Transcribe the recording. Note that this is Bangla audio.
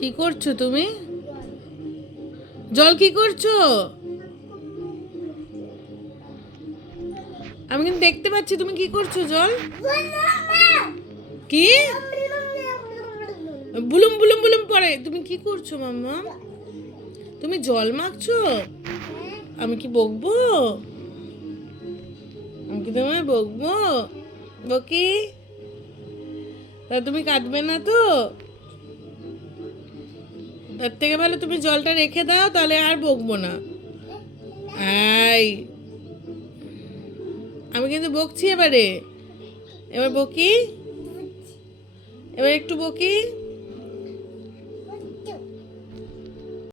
কি করছো তুমি? জল কি করছো? আমি কিন্তু দেখতে পাচ্ছি তুমি কি করছো। জল কি বুলুম বুলুম বুলুম পড়ে? তুমি কি করছো মাম্মা? তুমি জল মাখছো? আমি কি বকবো? আমি কি তোমায় বকবো? বকি? তা তুমি কাঁদবে না তো? তার থেকে ভালো তুমি জলটা রেখে দাও, তাহলে আর বকবো না। এই, আমি কিন্তু বকছি এবারে। এবার বকি, এবার একটু বকি।